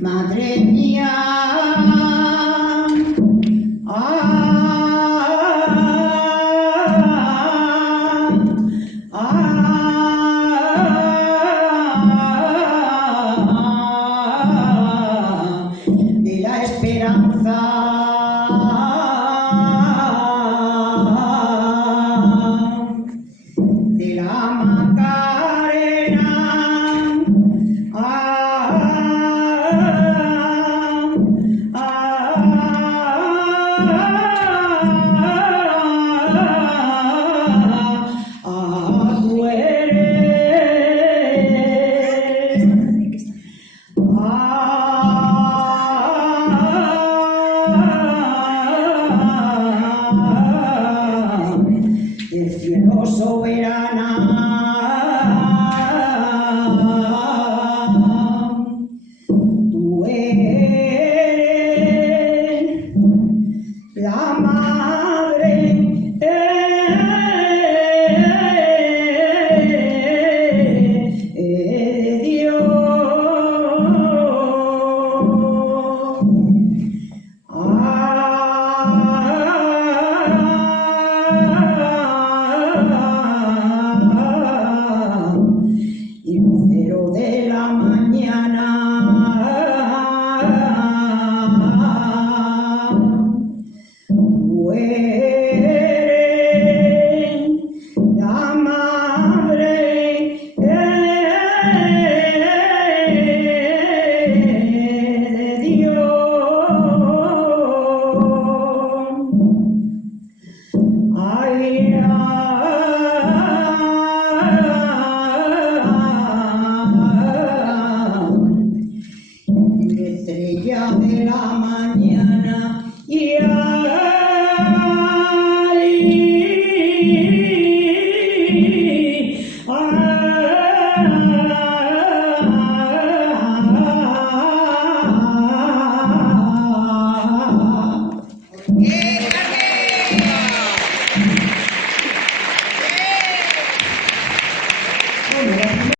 Madre mía, de la esperanza, de la Macarena, tú eres. Del cielo soberana, tú eres la madre de Dios. Y lucero de la mañana, tú eres la madre de Dios. Ay, estrella de la mañana,